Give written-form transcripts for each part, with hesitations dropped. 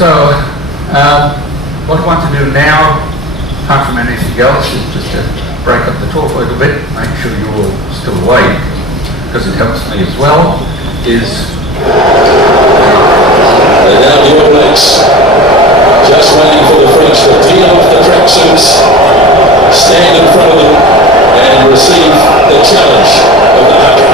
So, what I want to do now, apart from anything else, is just to break up the talk a little bit, make sure you're all still awake, because it helps me as well, is... And now the All Blacks, just waiting for the French to peel off the tracksuits, stand in front of them, and receive the challenge of the haka.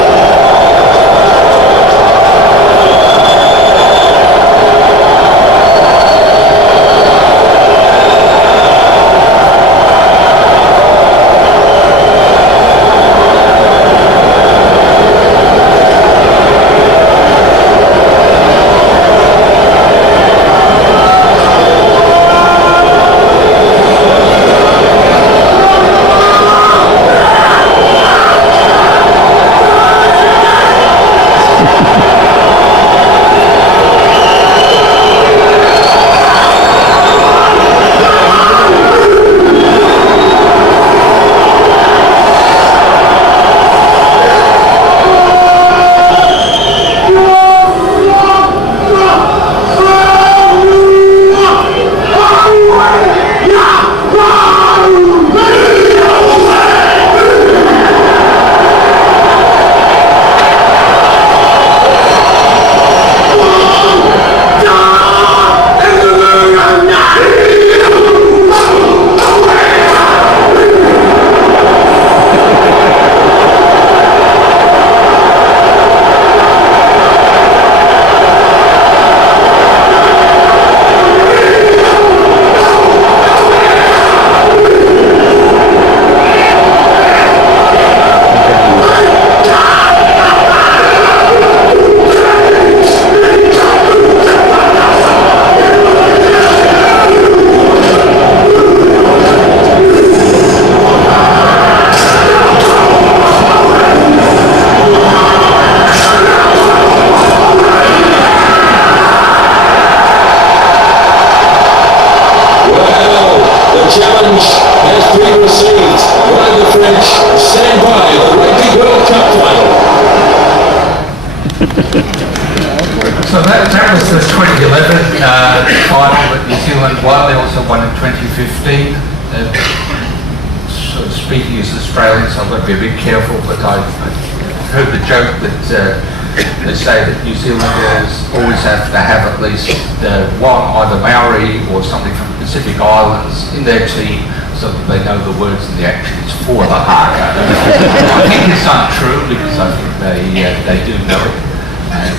So that was the 2011 final that New Zealand won. They also won in 2015. So speaking as Australians, I've got to be a bit careful, but I heard the joke that they say that New Zealanders always have to have at least one, either Maori or somebody from the Pacific Islands in their team, so that they know the words and the actions for the haka. I think it's untrue, because I think they do know it. And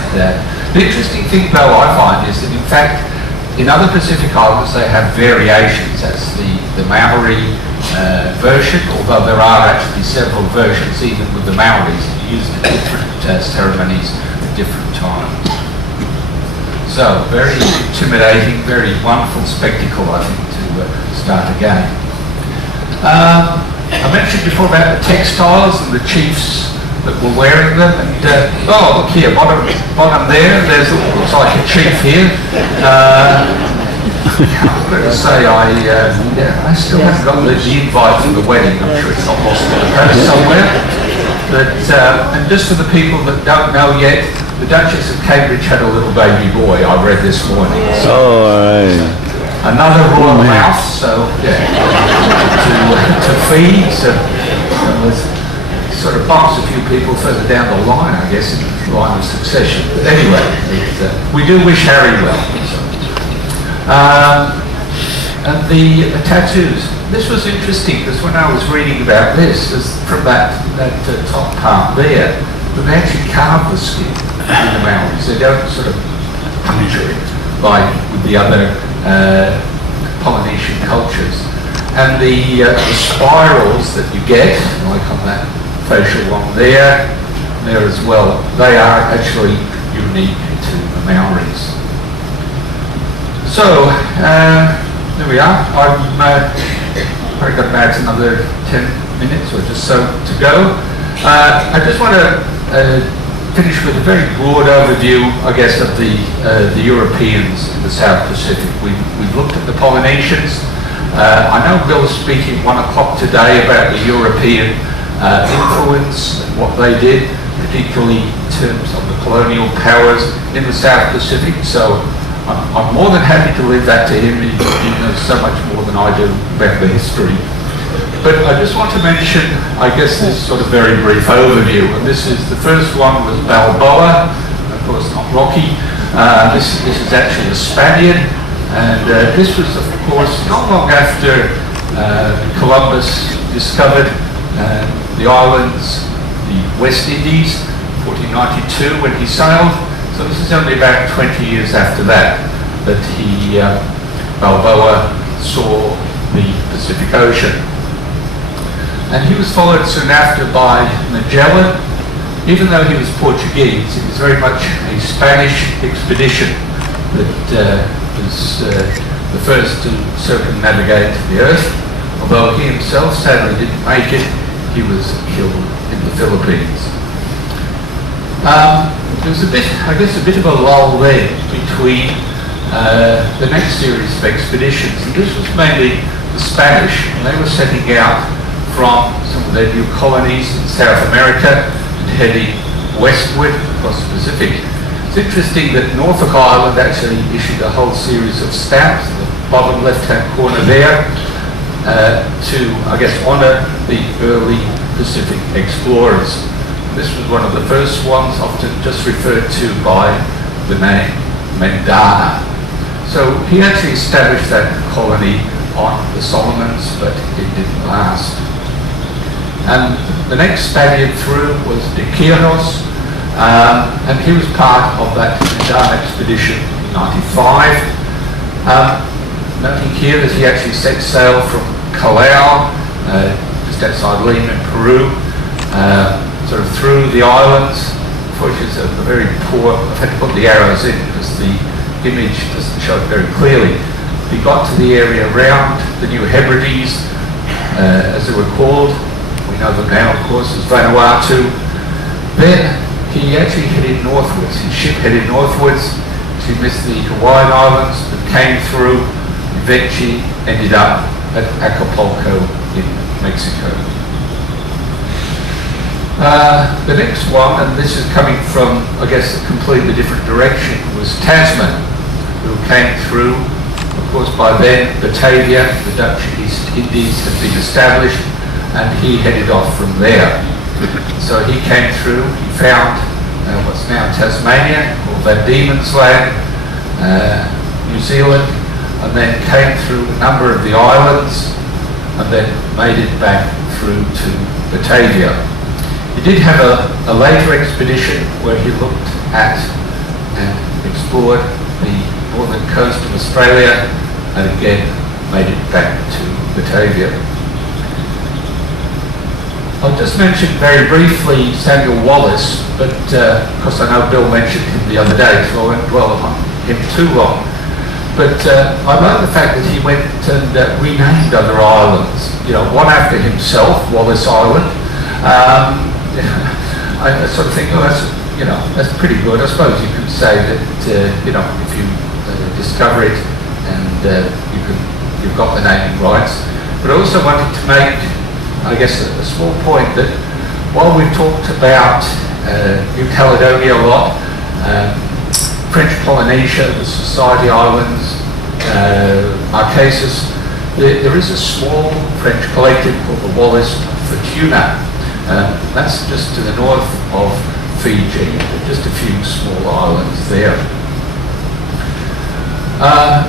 the interesting thing, though, I find is that, in fact, in other Pacific Islands they have variations. That's the Maori version, although there are actually several versions, even with the Maoris, used at different ceremonies at different times. So, very intimidating, very wonderful spectacle, I think, to start a game. I mentioned before about the textiles and the chiefs that were wearing them, and oh, look here, bottom there, looks like a chief here. I've got to say, I still haven't got the invite to the wedding. I'm sure it's not lost in the post somewhere. But and just for the people that don't know yet, the Duchess of Cambridge had a little baby boy. I read this morning. So, all right. Another royal mouse, so yeah, to feed. So sort of bumps a few people further down the line, I guess, in the line of succession. But anyway, we do wish Harry well. And the tattoos. This was interesting, because when I was reading about this, from that top part there, that they actually carve the skin in the Maoris. They don't sort of puncture it like with the other Polynesian cultures. And the spirals that you get, like on that facial one there as well, they are actually unique to the Maoris. So, there we are. I've probably got about another 10 minutes or just so to go. I just want to finish with a very broad overview, I guess, of the Europeans in the South Pacific. We've looked at the Polynesians. I know Bill's speaking at 1 o'clock today about the European influence and what they did, particularly in terms of the colonial powers in the South Pacific. So I'm more than happy to leave that to him. He knows so much more than I do about the history. But I just want to mention, I guess, this sort of very brief overview. And this is, the first one was Balboa, of course not Rocky. This is actually a Spaniard. And this was, of course, not long after Columbus discovered the islands, the West Indies, 1492 when he sailed. So this is only about 20 years after that he, Balboa, saw the Pacific Ocean. And he was followed soon after by Magellan. Even though he was Portuguese, it was very much a Spanish expedition that was the first to circumnavigate the Earth. Although he himself sadly didn't make it, he was killed in the Philippines. There was a bit of a lull there between the next series of expeditions, and this was mainly the Spanish, and they were setting out from some of their new colonies in South America and heading westward across the Pacific. It's interesting that Norfolk Island actually issued a whole series of stamps in the bottom left-hand corner there to, I guess, honour the early Pacific explorers. This was one of the first ones, often just referred to by the name Mendana. So he actually established that colony on the Solomons, but it didn't last. And the next Spaniard through was De Quiros, and he was part of that Mendana expedition in 95. Noting here that he actually set sail from Callao, just outside Lima in Peru, sort of through the islands. Unfortunately, it's a very poor, I've had to put the arrows in because the image doesn't show it very clearly. He got to the area around the New Hebrides, as they were called. We know them now, of course, as Vanuatu. Then he actually headed northwards. His ship headed northwards to miss the Hawaiian Islands, but came through, eventually ended up at Acapulco in Mexico. The next one, and this is coming from, I guess, a completely different direction, was Tasman, who came through. Of course, by then, Batavia, the Dutch East Indies, had been established, and he headed off from there. So he came through, he found what's now Tasmania, or Van Diemen's Land, New Zealand, and then came through a number of the islands, and then made it back through to Batavia. He did have a later expedition where he looked at and explored the northern coast of Australia, and again made it back to Batavia. I'll just mention very briefly Samuel Wallis, but of course I know Bill mentioned him the other day, so I won't dwell on him too long. But I like the fact that he went and renamed other islands, one after himself, Wallis Island. I sort of think, that's pretty good. I suppose you could say that, if you discover it and you've got the naming rights. But I also wanted to make, I guess, a small point that while we've talked about New Caledonia a lot, French Polynesia, the Society Islands, Marquesas, there is a small French collective called the Wallis Futuna. That's just to the north of Fiji, just a few small islands there.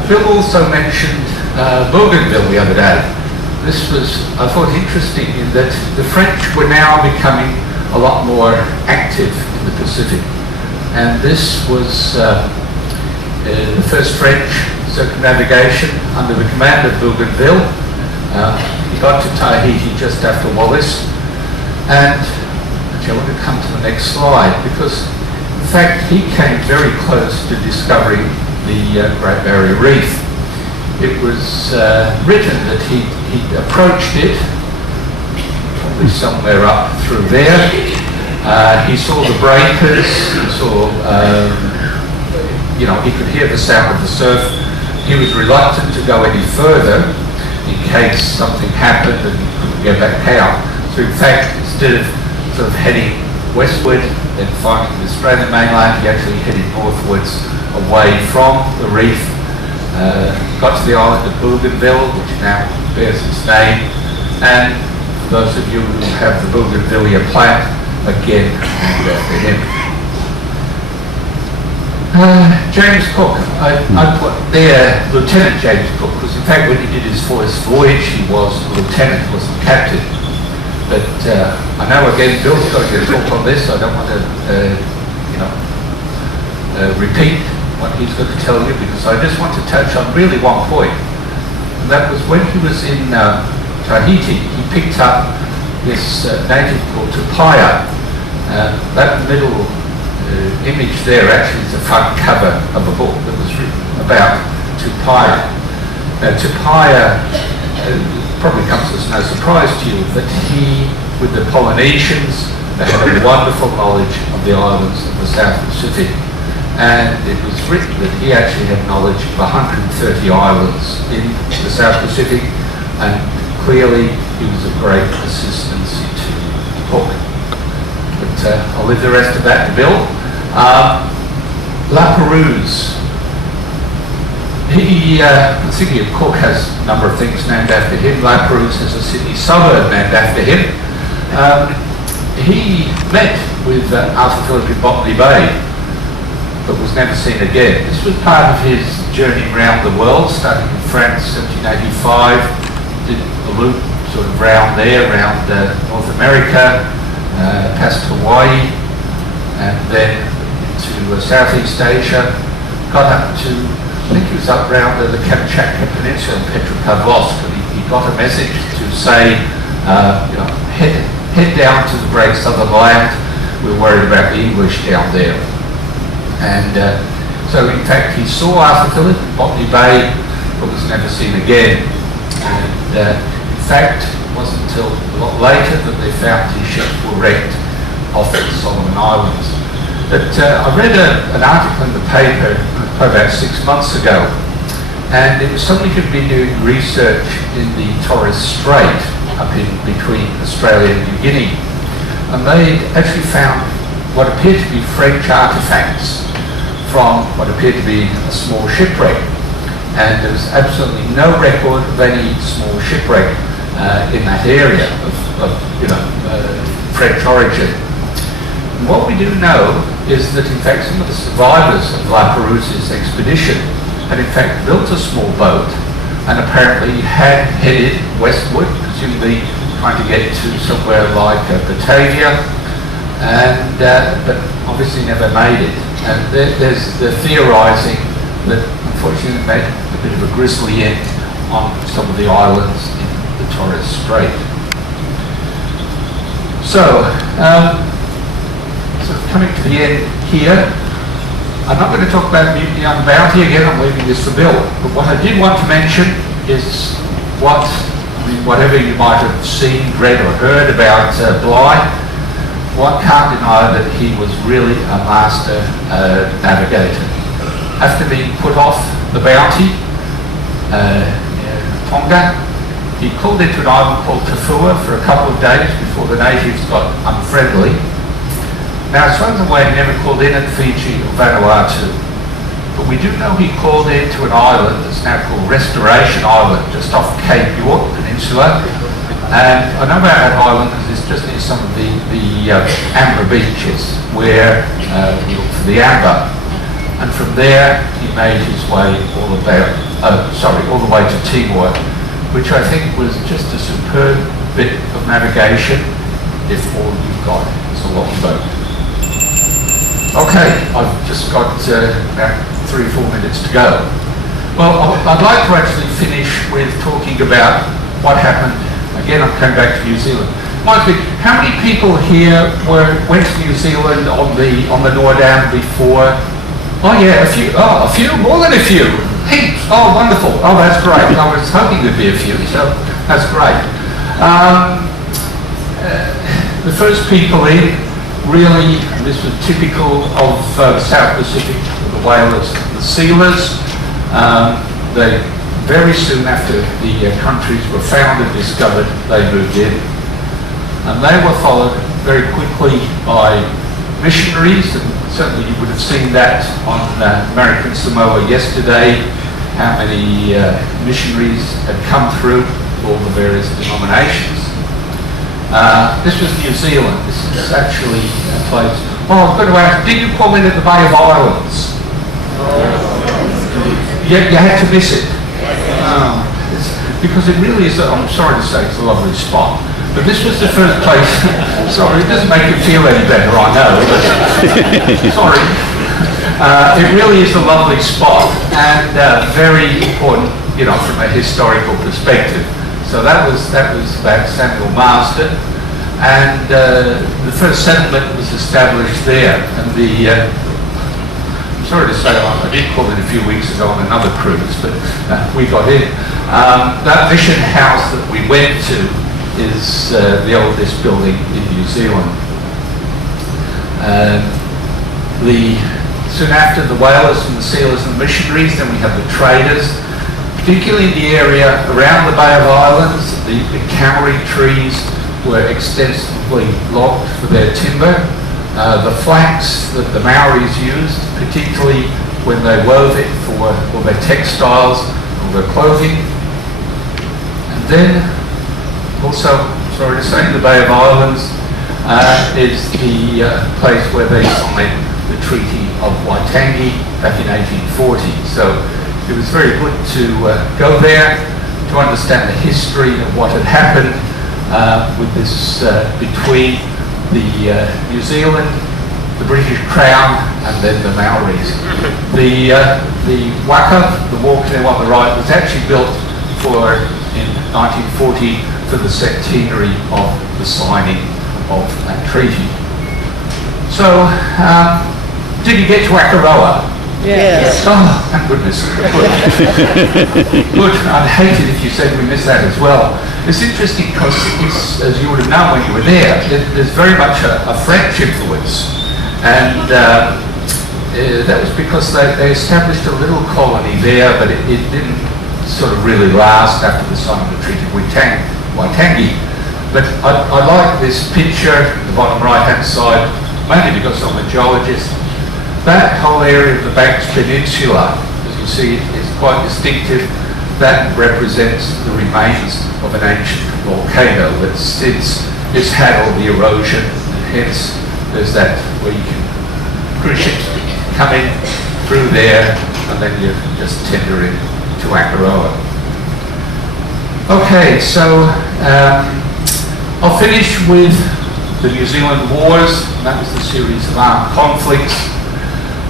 Bill also mentioned Bougainville the other day. This was, I thought, interesting in that the French were now becoming a lot more active in the Pacific. And this was the first French circumnavigation under the command of Bougainville. He got to Tahiti just after Wallis. And actually I want to come to the next slide because, in fact, he came very close to discovering the Great Barrier Reef. It was written that he approached it, probably somewhere up through there. He saw the breakers, he saw, he could hear the sound of the surf. He was reluctant to go any further in case something happened and he couldn't get back out. So in fact, instead of sort of heading westward and finding the Australian mainland, he actually headed northwards away from the reef. Got to the island of Bougainville, which now bears its name, and for those of you who have the Bougainvillea plant, again, named after him. James Cook, I put there Lieutenant James Cook, because in fact when he did his first voyage he was lieutenant, wasn't captain. But I know again Bill's got to get a talk on this, so I don't want to repeat what he's going to tell you, because I just want to touch on really one point. And that was when he was in Tahiti, he picked up this native called Tupaia. That middle image there actually is the front cover of a book that was written about Tupaia. Tupaia probably comes as no surprise to you that he, with the Polynesians, they had a wonderful knowledge of the islands of the South Pacific. And it was written that he actually had knowledge of 130 islands in the South Pacific, and clearly he was a great assistance to Cook. But I'll leave the rest of that to Bill. La Perouse. The city of Cook has a number of things named after him. La Perouse has a Sydney suburb named after him. He met with Arthur Phillip in Botany Bay, but was never seen again. This was part of his journey around the world, starting in France, 1785, did a loop sort of round there, around North America, past Hawaii, and then into Southeast Asia, got up to, I think he was up around the Kamchatka Peninsula in Petropavlovsk, and he got a message to say, head down to the Great Southern Land, we're worried about the English down there. And so in fact he saw Arthur Phillip in Botany Bay, but was never seen again. And in fact it wasn't until a lot later that they found his ships were wrecked off the Solomon Islands. But I read an article in the paper probably about 6 months ago, and it was somebody who'd been doing research in the Torres Strait up in between Australia and New Guinea, and they actually found what appeared to be French artifacts from what appeared to be a small shipwreck, and there was absolutely no record of any small shipwreck in that area of French origin. And what we do know is that in fact some of the survivors of La Perouse's expedition had in fact built a small boat and apparently had headed westward, presumably trying to get to somewhere like Batavia, and but obviously never made it. And there's the theorising that unfortunately made a bit of a grisly end on some of the islands in the Torres Strait. So, coming to the end here, I'm not going to talk about Mutiny on the Bounty again, I'm leaving this for Bill. But what I did want to mention is whatever you might have seen, read or heard about Bligh, one can't deny that he was really a master navigator. After being put off the Bounty, Tonga, he called into an island called Tafua for a couple of days before the natives got unfriendly. Now, as far as I'm aware, he never called in at Fiji or Vanuatu, but we do know he called into an island that's now called Restoration Island, just off Cape York Peninsula. And I know about that island because it's just near some of the amber beaches where we look for the amber. And from there, he made his way all the way to Timor, which I think was just a superb bit of navigation if all you've got is a long boat. Okay, I've just got about 3 or 4 minutes to go. Well, I'd like to actually finish with talking about what happened. Again, I'm coming back to New Zealand. How many people here went to New Zealand on the Nordam before? Oh yeah, a few. Oh, a few, more than a few. Heaps. Oh, wonderful. Oh, that's great. I was hoping there'd be a few, so that's great. The first people in, really, and this was typical of the South Pacific, the whalers, the sealers. They very soon after the countries were founded, discovered, they moved in. And they were followed very quickly by missionaries, and certainly you would have seen that on American Samoa yesterday, how many missionaries had come through all the various denominations. This was New Zealand. This is actually a place. Oh, I've got to ask, did you call it at the Bay of Islands? You had to miss it. Because it really is, I'm sorry to say, it's a lovely spot. But this was the first place, sorry, it doesn't make you feel any better, I know, but sorry. It really is a lovely spot and very important, you know, from a historical perspective. So that was about Samuel Marsden, and the first settlement was established there. And I'm sorry to say, I did call it a few weeks ago on another cruise, but we got in. That mission house that we went to is the oldest building in New Zealand. Soon after the whalers and the sealers and the missionaries, then we have the traders, particularly in the area around the Bay of Islands. The Kamari trees were extensively logged for their timber. The flax that the Maoris used, particularly when they wove it for their textiles or their clothing. And then also, sorry to say, the Bay of Islands is the place where they signed the Treaty of Waitangi back in 1840. So it was very good to go there to understand the history of what had happened with this between the New Zealand, the British Crown, and then the Maoris. The waka, the walk there on the right, was actually built in 1940 for the centenary of the signing of that treaty. So, did you get to Akaroa? Yes. Oh, thank goodness. Good. I'd hate it if you said we missed that as well. It's interesting because, as you would have known when you were there, there's very much a French influence. And that was because they established a little colony there, but it didn't sort of really last after the signing of the Treaty of Waitangi. But I like this picture, the bottom right-hand side, mainly because I'm a geologist. That whole area of the Banks Peninsula, as you see, is quite distinctive. That represents the remains of an ancient volcano that since it's had all the erosion, and hence there's that where you can, cruise ships come in through there and then you just tender in to Akaroa. Okay, so I'll finish with the New Zealand Wars. That was the series of armed conflicts.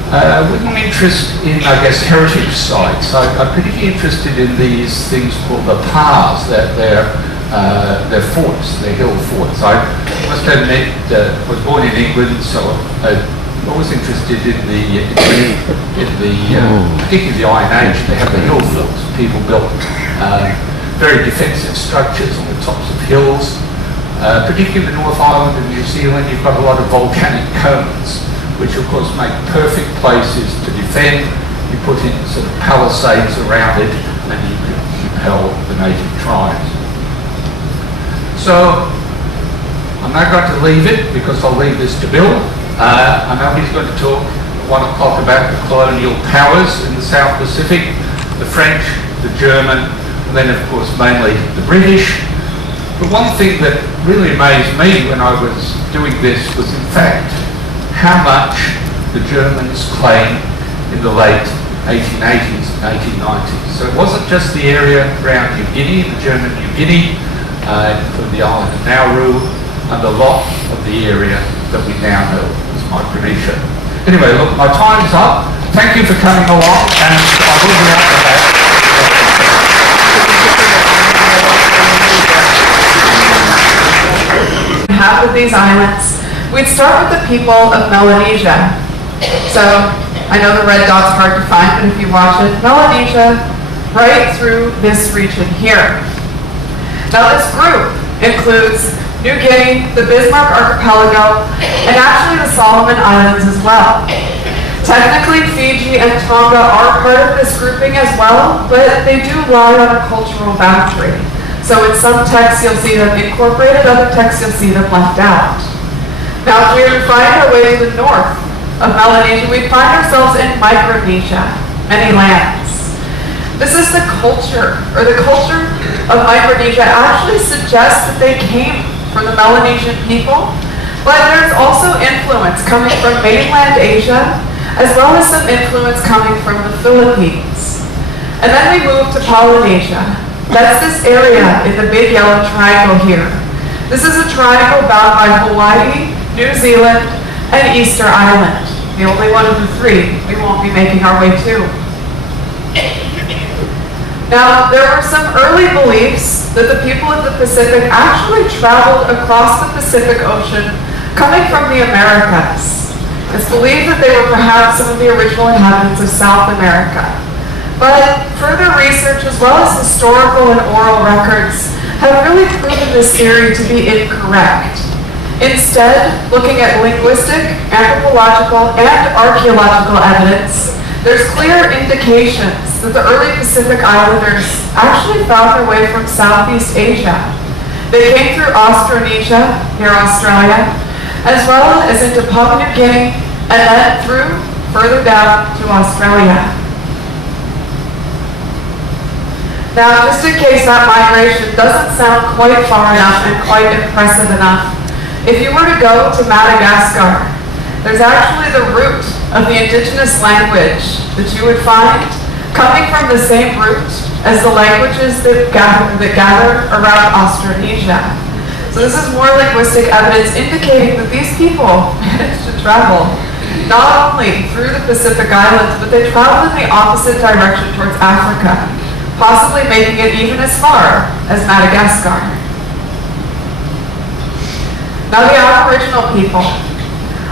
With an interest in, I guess, heritage sites. I'm particularly interested in these things called the Pars. They're forts, they're hill forts. I must admit, was born in England, so I was interested in particularly the Iron Age. They have the hill forts. People built very defensive structures on the tops of hills. Particularly in the North Island of New Zealand, you've got a lot of volcanic cones, which of course make perfect places to defend. You put in sort of palisades around it and you can repel the native tribes. So I'm now going to leave it because I'll leave this to Bill. I know he's going to talk at 1 o'clock about the colonial powers in the South Pacific, the French, the German, and then of course mainly the British. But one thing that really amazed me when I was doing this was in fact how much the Germans claimed in the late 1880s and 1890s. So it wasn't just the area around New Guinea, the German New Guinea, including the island of Nauru, and a lot of the area that we now know as Micronesia. Anyway, look, my time's up. Thank you for coming along, and I will be out for that. Half of these islands. We'd start with the people of Melanesia. So I know the red dot's hard to find, but if you watch it, Melanesia, right through this region here. Now this group includes New Guinea, the Bismarck Archipelago, and actually the Solomon Islands as well. Technically, Fiji and Tonga are part of this grouping as well, but they do lie on a cultural boundary. So in some texts you'll see them incorporated, other texts you'll see them left out. Now if we were to find our way to the north, of Melanesia, we find ourselves in Micronesia, many lands. This is the culture of Micronesia actually suggests that they came from the Melanesian people, but there's also influence coming from mainland Asia, as well as some influence coming from the Philippines. And then we move to Polynesia. That's this area in the big yellow triangle here. This is a triangle bound by Hawaii, New Zealand, and Easter Island. The only one of the three we won't be making our way to. Now, there were some early beliefs that the people of the Pacific actually traveled across the Pacific Ocean coming from the Americas. It's believed that they were perhaps some of the original inhabitants of South America. But further research, as well as historical and oral records, have really proven this theory to be incorrect. Instead, looking at linguistic, anthropological, and archaeological evidence, there's clear indications that the early Pacific Islanders actually found their way from Southeast Asia. They came through Austronesia, near Australia, as well as into Papua New Guinea, and then through further down to Australia. Now, just in case that migration doesn't sound quite far enough and quite impressive enough, if you were to go to Madagascar, there's actually the root of the indigenous language that you would find coming from the same root as the languages that gather around Austronesia. So this is more linguistic evidence indicating that these people managed to travel not only through the Pacific Islands, but they traveled in the opposite direction towards Africa, possibly making it even as far as Madagascar. Now the Aboriginal people.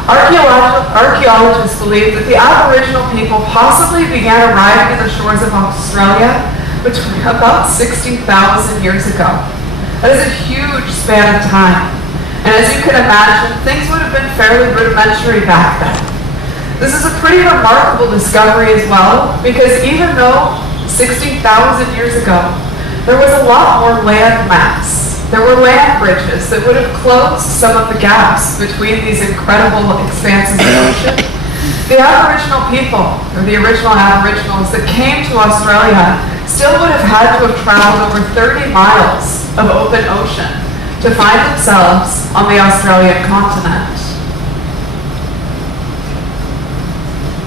Archaeologists believe that the Aboriginal people possibly began arriving at the shores of Australia between about 60,000 years ago. That is a huge span of time. And as you can imagine, things would have been fairly rudimentary back then. This is a pretty remarkable discovery as well, because even though 60,000 years ago, there was a lot more land mass. There were land bridges that would have closed some of the gaps between these incredible expanses of ocean. The Aboriginal people, or the original Aboriginals that came to Australia, still would have had to have traveled over 30 miles of open ocean to find themselves on the Australian continent.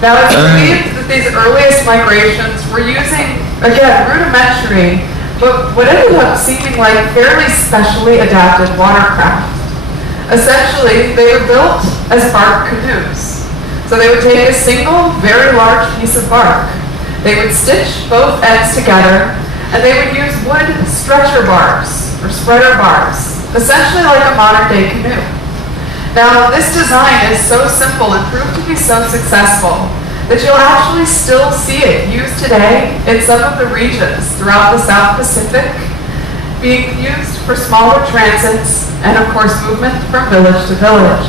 Now, it's believed that these earliest migrations were using, again, rudimentary, but what ended up seeming like fairly specially adapted watercraft. Essentially, they were built as bark canoes. So they would take a single, very large piece of bark. They would stitch both ends together, and they would use wood stretcher bars, or spreader bars, essentially like a modern-day canoe. Now, this design is so simple and proved to be so successful that you'll actually still see it used today in some of the regions throughout the South Pacific, being used for smaller transits and, of course, movement from village to village.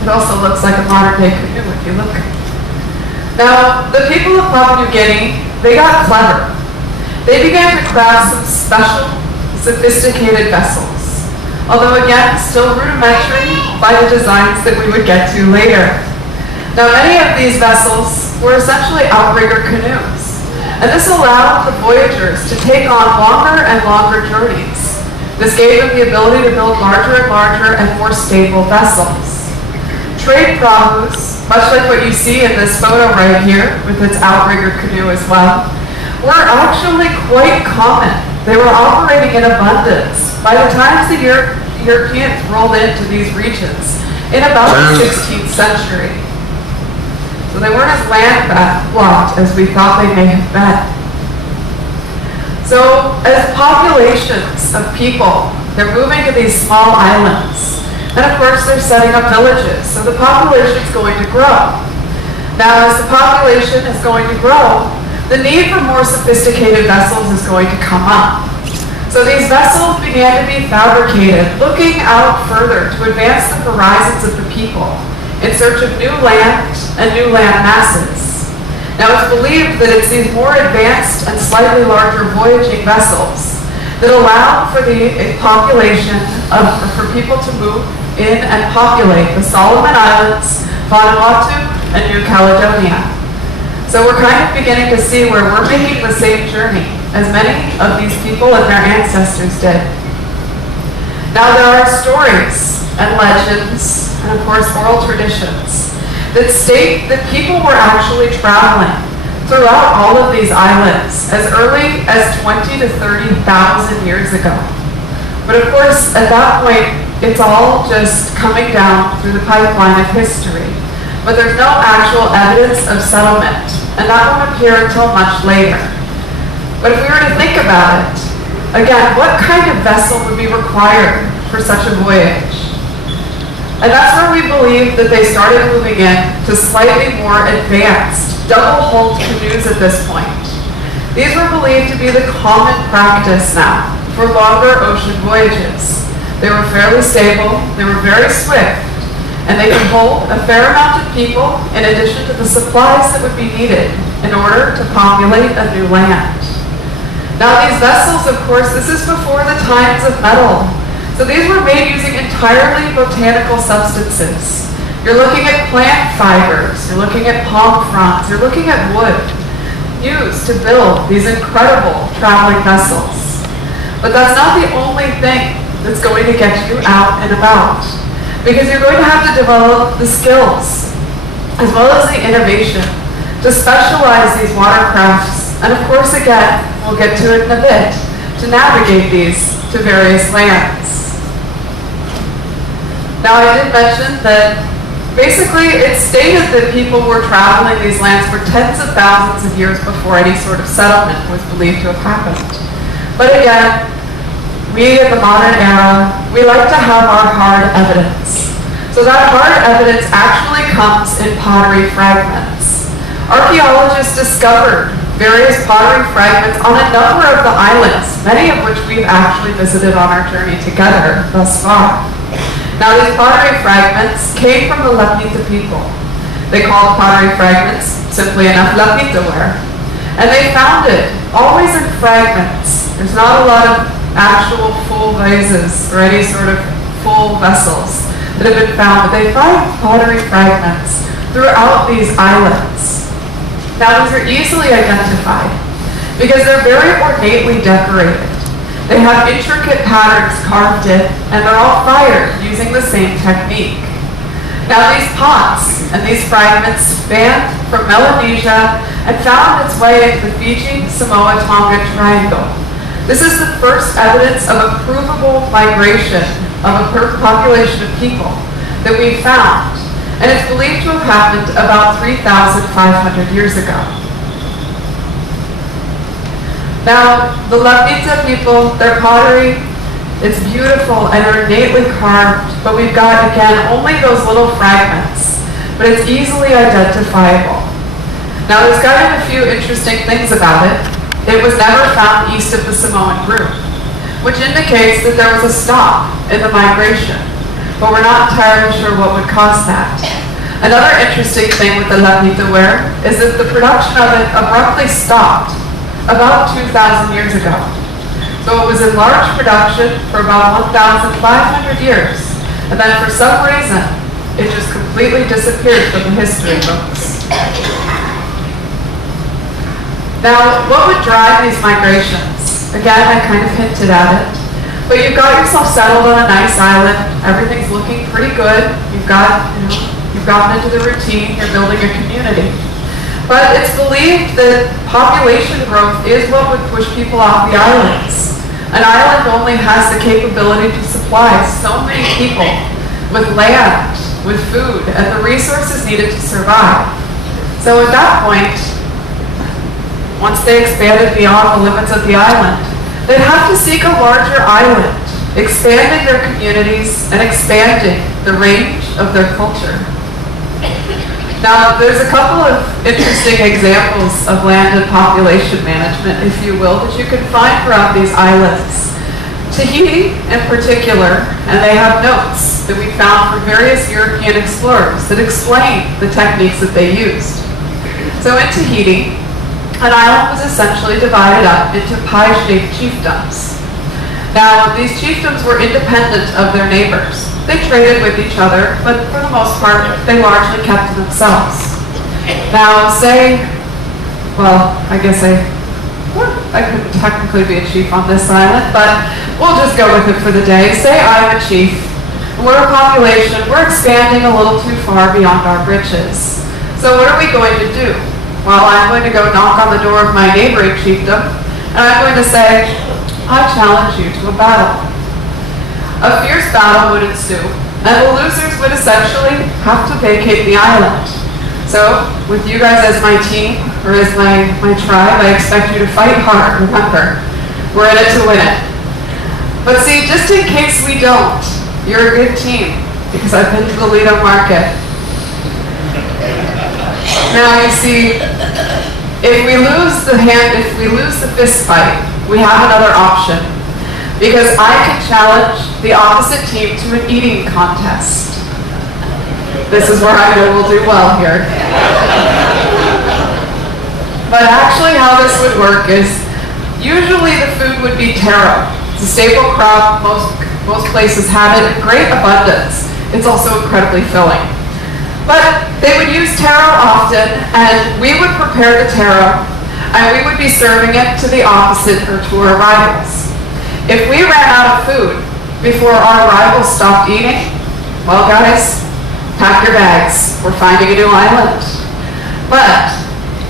It also looks like a modern-day canoe if you look. Now, the people of Papua New Guinea, they got clever. They began to craft some special, sophisticated vessels, although again, still rudimentary by the designs that we would get to later. Now, many of these vessels were essentially outrigger canoes, and this allowed the voyagers to take on longer and longer journeys. This gave them the ability to build larger and larger and more stable vessels. Trade prahus, much like what you see in this photo right here, with its outrigger canoe as well, were actually quite common. They were operating in abundance by the time the Europeans rolled into these regions in about the 16th century. So they weren't as landlocked as we thought they may have been. So as populations of people, they're moving to these small islands. And of course, they're setting up villages. So the population is going to grow. Now, as the population is going to grow, the need for more sophisticated vessels is going to come up. So these vessels began to be fabricated, looking out further to advance the horizons of the people, in search of new land and new land masses. Now, it's believed that it's these more advanced and slightly larger voyaging vessels that allow for the population for people to move in and populate the Solomon Islands, Vanuatu, and New Caledonia. So we're kind of beginning to see where we're making the same journey as many of these people and their ancestors did. Now there are stories and legends, and of course oral traditions, that state that people were actually traveling throughout all of these islands as early as 20 to 30,000 years ago. But of course, at that point, it's all just coming down through the pipeline of history. But there's no actual evidence of settlement, and that won't appear until much later. But if we were to think about it, again, what kind of vessel would be required for such a voyage? And that's where we believe that they started moving in to slightly more advanced, double-hulled canoes at this point. These were believed to be the common practice now for longer ocean voyages. They were fairly stable, they were very swift, and they could hold a fair amount of people in addition to the supplies that would be needed in order to populate a new land. Now these vessels, of course, this is before the times of metal. So these were made using entirely botanical substances. You're looking at plant fibers, you're looking at palm fronds, you're looking at wood used to build these incredible traveling vessels. But that's not the only thing that's going to get you out and about, because you're going to have to develop the skills as well as the innovation to specialize these watercrafts, and of course, again, we'll get to it in a bit, to navigate these to various lands. Now, I did mention that basically it's stated that people were traveling these lands for tens of thousands of years before any sort of settlement was believed to have happened. But again, we in the modern era, we like to have our hard evidence. So that hard evidence actually comes in pottery fragments. Archaeologists discovered various pottery fragments on a number of the islands, many of which we've actually visited on our journey together thus far. Now these pottery fragments came from the Lapita people. They called pottery fragments, simply enough, Lapitaware. And they found it always in fragments. There's not a lot of actual full vases or any sort of full vessels that have been found, but they find pottery fragments throughout these islands. Now these are easily identified because they're very ornately decorated. They have intricate patterns carved in, and they're all fired using the same technique. Now these pots and these fragments spanned from Melanesia and found its way into the Fiji, Samoa, Tonga triangle. This is the first evidence of a provable migration of a population of people that we found, and it's believed to have happened about 3,500 years ago. Now, the Lapita people, their pottery, it's beautiful and ornately carved, but we've got, again, only those little fragments, but it's easily identifiable. Now, there's kind of a few interesting things about it. It was never found east of the Samoan group, which indicates that there was a stop in the migration, but we're not entirely sure what would cause that. Another interesting thing with the Lapitaware is that the production of it abruptly stopped about 2,000 years ago. So it was in large production for about 1,500 years, and then for some reason, it just completely disappeared from the history books. Now, what would drive these migrations? Again, I kind of hinted at it, but you've got yourself settled on a nice island, everything's looking pretty good, you've gotten into the routine, you're building a community. But it's believed that population growth is what would push people off the islands. An island only has the capability to supply so many people with land, with food, and the resources needed to survive. So at that point, once they expanded beyond the limits of the island, they'd have to seek a larger island, expanding their communities and expanding the range of their culture. Now, there's a couple of interesting examples of land and population management, if you will, that you can find throughout these islands. Tahiti, in particular, and they have notes that we found from various European explorers that explain the techniques that they used. So in Tahiti, an island was essentially divided up into pie-shaped chiefdoms. Now, these chiefdoms were independent of their neighbors. They traded with each other, but for the most part, they largely kept to themselves. Now, say, well, I guess I couldn't technically be a chief on this island, but we'll just go with it for the day. Say I'm a chief. We're a population. We're expanding a little too far beyond our britches. So what are we going to do? Well, I'm going to go knock on the door of my neighboring chiefdom, and I'm going to say, I challenge you to a battle. A fierce battle would ensue, and the losers would essentially have to vacate the island. So, with you guys as my team, or as my tribe, I expect you to fight hard, remember. We're in it to win it. But see, just in case we don't, you're a good team, because I've been to the Lido market. Now, you see, if we lose the fist fight, we have another option. Because I can challenge the opposite team to an eating contest. This is where I know we'll do well here. But actually how this would work is, usually the food would be taro. It's a staple crop, most places have it in great abundance. It's also incredibly filling. But they would use taro often, and we would prepare the taro, and we would be serving it to the opposite or to our rivals. If we ran out of food before our rivals stopped eating, well guys, pack your bags, we're finding a new island. But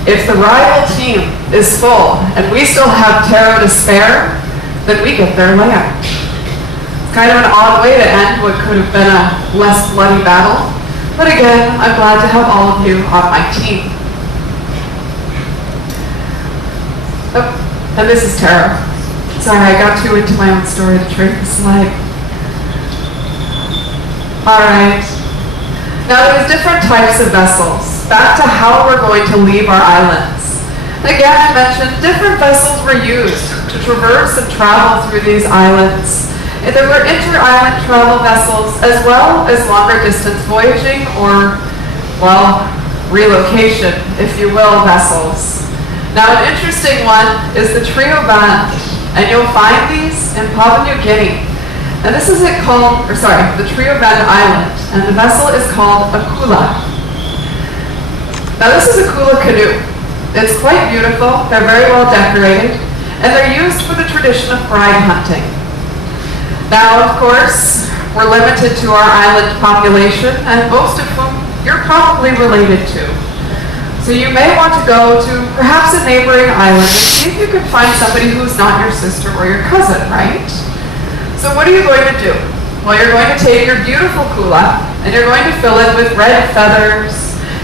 if the rival team is full and we still have taro to spare, then we get their land. It's kind of an odd way to end what could have been a less bloody battle, but again, I'm glad to have all of you on my team. Oh, and this is taro. Sorry, I got too into my own story to trade the slide. Alright. Now there's different types of vessels. Back to how we're going to leave our islands. Again, I mentioned different vessels were used to traverse and travel through these islands. And there were inter-island travel vessels as well as longer distance voyaging or, well, relocation, if you will, vessels. Now an interesting one is the trio band. And you'll find these in Papua New Guinea. And this is the Trio Band Island, and the vessel is called a kula. Now this is a kula canoe. It's quite beautiful, they're very well decorated, and they're used for the tradition of bride hunting. Now, of course, we're limited to our island population, and most of whom you're probably related to. So you may want to go to perhaps a neighboring island and see if you can find somebody who's not your sister or your cousin, right? So what are you going to do? Well, you're going to take your beautiful kula and you're going to fill it with red feathers.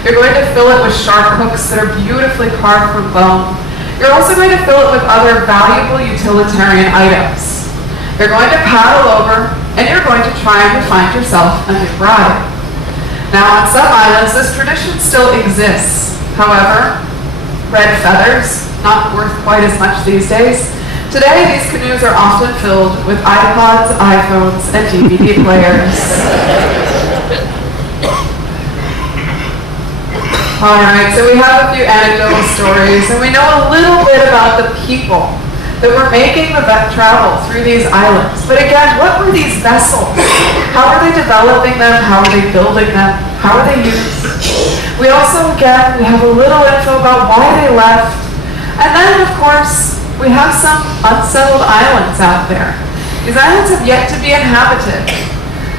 You're going to fill it with sharp hooks that are beautifully carved from bone. You're also going to fill it with other valuable utilitarian items. You're going to paddle over and you're going to try to find yourself a new bride. Now, on some islands, this tradition still exists. However, red feathers, not worth quite as much these days. Today, these canoes are often filled with iPods, iPhones, and DVD players. Alright, so we have a few anecdotal stories, and we know a little bit about the people that were making the travel through these islands. But again, what were these vessels? How were they developing them? How were they building them? How were they used? We also, again, we have a little info about why they left. And then, of course, we have some unsettled islands out there. These islands have yet to be inhabited.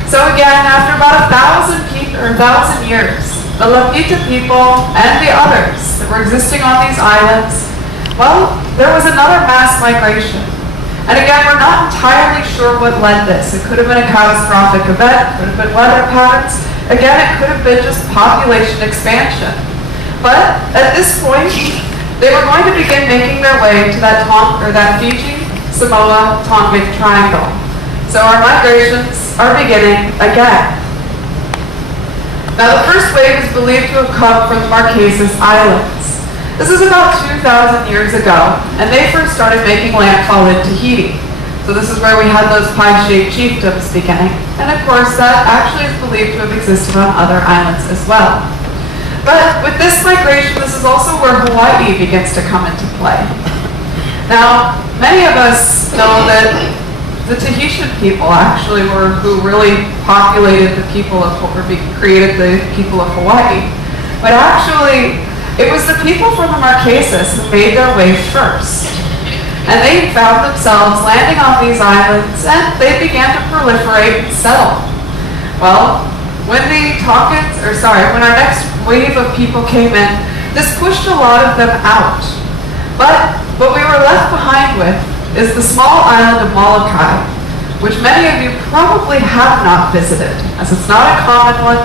So again, after about 1,000 years, the Lapita people and the others that were existing on these islands, well, there was another mass migration. And again, we're not entirely sure what led this. It could have been a catastrophic event, could have been weather patterns. Again, it could have been just population expansion. But at this point, they were going to begin making their way to that Fiji, Samoa, Tongan triangle. So our migrations are beginning again. Now the first wave is believed to have come from the Marquesas Islands. This is about 2,000 years ago, and they first started making landfall in Tahiti. So this is where we had those pie-shaped chiefdoms beginning. And of course, that actually is believed to have existed on other islands as well. But with this migration, this is also where Hawaii begins to come into play. Now, many of us know that the Tahitian people actually were who really populated the people of, or created the people of Hawaii. But actually, it was the people from the Marquesas who made their way first. And they found themselves landing on these islands, and they began to proliferate and settle. Well, when when our next wave of people came in, this pushed a lot of them out. But what we were left behind with is the small island of Molokai, which many of you probably have not visited, as it's not a common one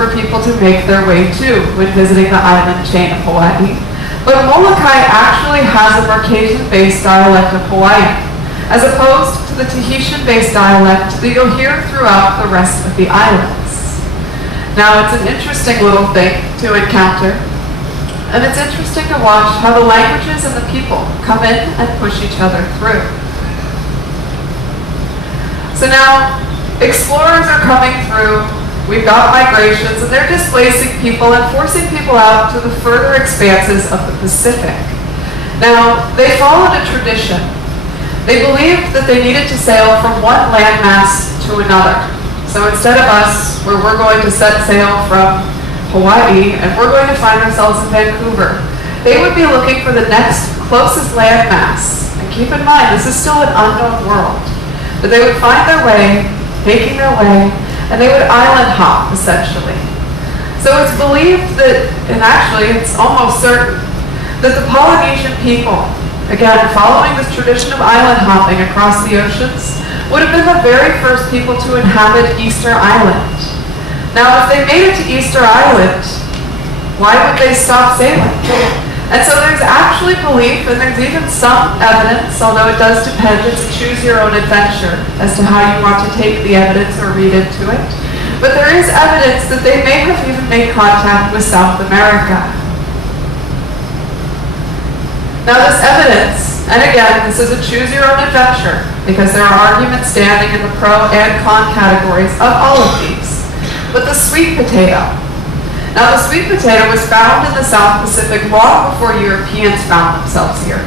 for people to make their way to when visiting the island chain of Hawaii. But Molokai actually has a Marquesan-based dialect of Hawaiian, as opposed to the Tahitian-based dialect that you'll hear throughout the rest of the islands. Now, it's an interesting little thing to encounter, and it's interesting to watch how the languages and the people come in and push each other through. So now, explorers are coming through, we've got migrations, and they're displacing people and forcing people out to the further expanses of the Pacific. Now, they followed a tradition. They believed that they needed to sail from one landmass to another. So instead of us, where we're going to set sail from Hawaii and we're going to find ourselves in Vancouver, they would be looking for the next closest landmass. And keep in mind, this is still an unknown world. But they would find their way, making their way, and they would island hop, essentially. So it's believed that, and actually it's almost certain, that the Polynesian people, again, following this tradition of island hopping across the oceans, would have been the very first people to inhabit Easter Island. Now, if they made it to Easter Island, why would they stop sailing? And so there's actually belief, and there's even some evidence, although it does depend, it's choose your own adventure as to how you want to take the evidence or read into it. But there is evidence that they may have even made contact with South America. Now this evidence, and again, this is a choose your own adventure, because there are arguments standing in the pro and con categories of all of these. But the sweet potato. Now the sweet potato was found in the South Pacific long before Europeans found themselves here.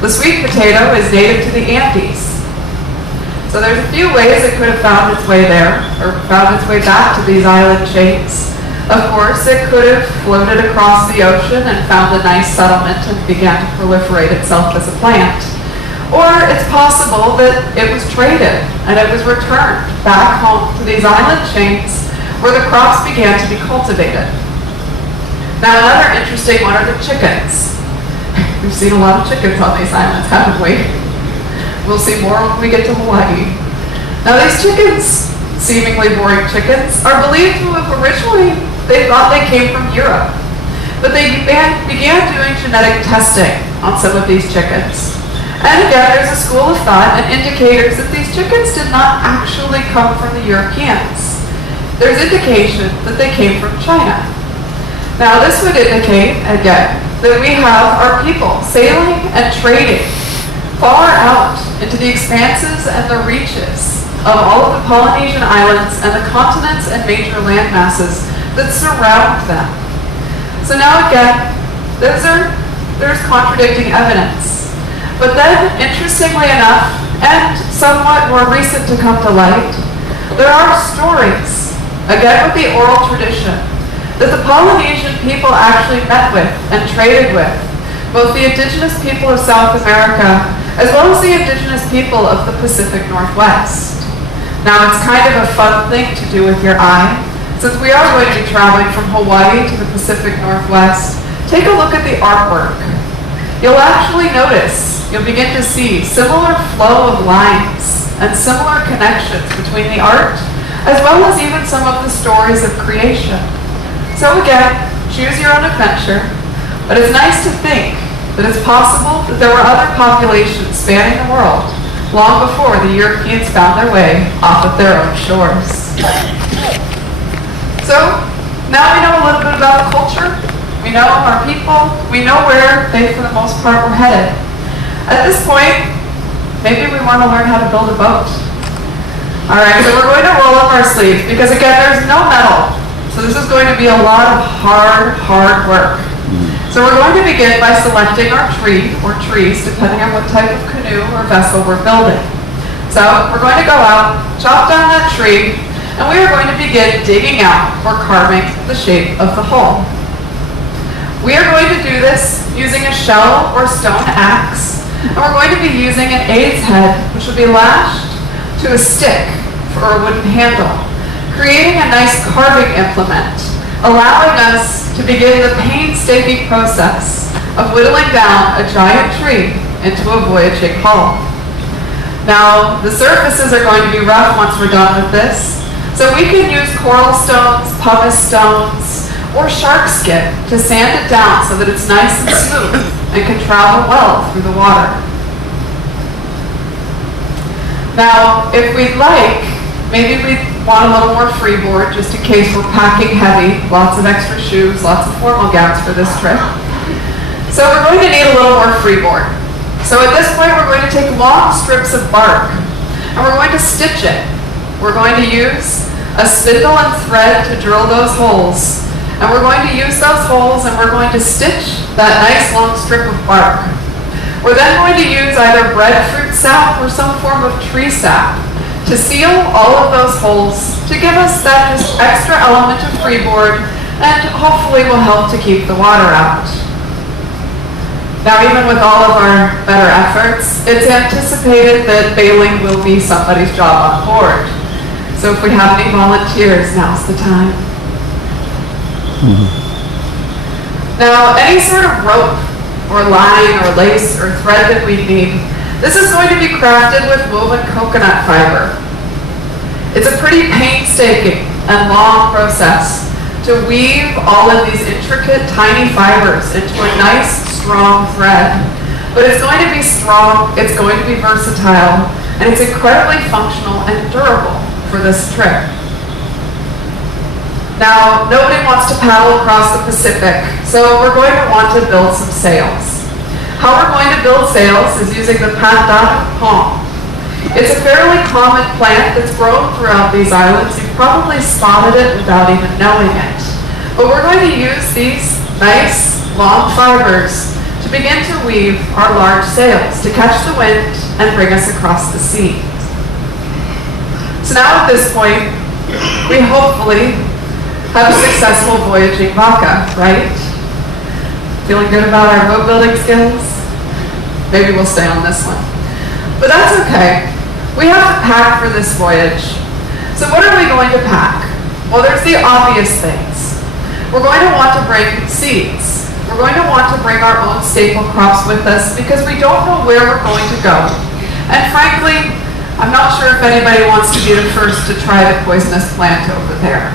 The sweet potato is native to the Andes. So there's a few ways it could have found its way there, or found its way back to these island chains. Of course, it could have floated across the ocean and found a nice settlement and began to proliferate itself as a plant. Or it's possible that it was traded and it was returned back home to these island chains where the crops began to be cultivated. Now another interesting one are the chickens. We've seen a lot of chickens on these islands, haven't we? We'll see more when we get to Hawaii. Now these chickens, seemingly boring chickens, are believed to have originally, they thought they came from Europe. But they began doing genetic testing on some of these chickens. And again, there's a school of thought and indicators that these chickens did not actually come from the Europeans. There's indication that they came from China. Now this would indicate, again, that we have our people sailing and trading far out into the expanses and the reaches of all of the Polynesian islands and the continents and major land masses that surround them. So now again, there's contradicting evidence. But then, interestingly enough, and somewhat more recent to come to light, there are stories, again with the oral tradition, that the Polynesian people actually met with and traded with both the indigenous people of South America as well as the indigenous people of the Pacific Northwest. Now it's kind of a fun thing to do with your eye. Since we are going to be traveling from Hawaii to the Pacific Northwest, take a look at the artwork. You'll actually notice, you'll begin to see similar flow of lines and similar connections between the art as well as even some of the stories of creation. So again, choose your own adventure, but it's nice to think that it's possible that there were other populations spanning the world long before the Europeans found their way off of their own shores. So now we know a little bit about the culture, we know our people, we know where they, for the most part, were headed. At this point, maybe we want to learn how to build a boat. All right, so we're going to roll up our sleeves because again, there's no metal. So this is going to be a lot of hard work. So we're going to begin by selecting our tree or trees, depending on what type of canoe or vessel we're building. So we're going to go out, chop down that tree, and we are going to begin digging out or carving the shape of the hole. We are going to do this using a shell or stone axe, and we're going to be using an adze head, which will be lashed to a stick for a wooden handle, creating a nice carving implement, allowing us to begin the painstaking process of whittling down a giant tree into a voyaging hull. Now, the surfaces are going to be rough once we're done with this, so we can use coral stones, pumice stones, or shark skin to sand it down so that it's nice and smooth and can travel well through the water. Now, if we'd like, maybe we'd want a little more freeboard just in case we're packing heavy, lots of extra shoes, lots of formal gowns for this trip. So we're going to need a little more freeboard. So at this point, we're going to take long strips of bark and we're going to stitch it. We're going to use a spindle and thread to drill those holes. And we're going to use those holes and we're going to stitch that nice long strip of bark. We're then going to use either breadfruit sap or some form of tree sap to seal all of those holes to give us that just extra element of freeboard and hopefully will help to keep the water out. Now, even with all of our better efforts, it's anticipated that bailing will be somebody's job on board. So if we have any volunteers, now's the time. Now, any sort of rope or line or lace or thread that we need, this is going to be crafted with woven coconut fiber. It's a pretty painstaking and long process to weave all of these intricate tiny fibers into a nice strong thread. But it's going to be strong, it's going to be versatile, and it's incredibly functional and durable for this trip. Now, nobody wants to paddle across the Pacific, so we're going to want to build some sails. How we're going to build sails is using the pandanus palm. It's a fairly common plant that's grown throughout these islands. You've probably spotted it without even knowing it. But we're going to use these nice, long fibers to begin to weave our large sails to catch the wind and bring us across the sea. So now at this point, we hopefully have a successful voyaging vaca, right? Feeling good about our boat building skills? Maybe we'll stay on this one. But that's okay. We have to pack for this voyage. So what are we going to pack? Well, there's the obvious things. We're going to want to bring seeds. We're going to want to bring our own staple crops with us because we don't know where we're going to go. And frankly, I'm not sure if anybody wants to be the first to try the poisonous plant over there.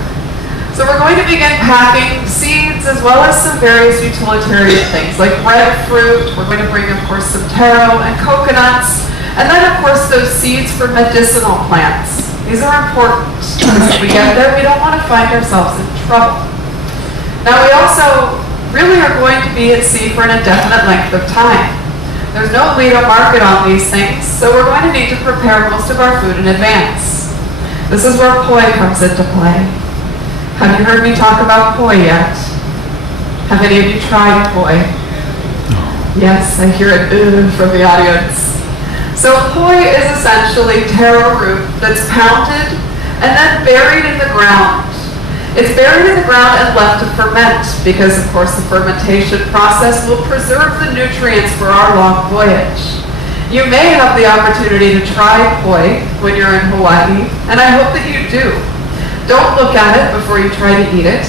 So we're going to begin packing seeds as well as some various utilitarian things like breadfruit. We're going to bring, of course, some taro and coconuts. And then, of course, those seeds for medicinal plants. These are important because if we get there, we don't want to find ourselves in trouble. Now, we also really are going to be at sea for an indefinite length of time. There's no legal market on these things, so we're going to need to prepare most of our food in advance. This is where poi comes into play. Have you heard me talk about poi yet? Have any of you tried poi? Yes, I hear it from the audience. So poi is essentially taro root that's pounded and then buried in the ground. It's buried in the ground and left to ferment because, of course, the fermentation process will preserve the nutrients for our long voyage. You may have the opportunity to try poi when you're in Hawaii, and I hope that you do. Don't look at it before you try to eat it.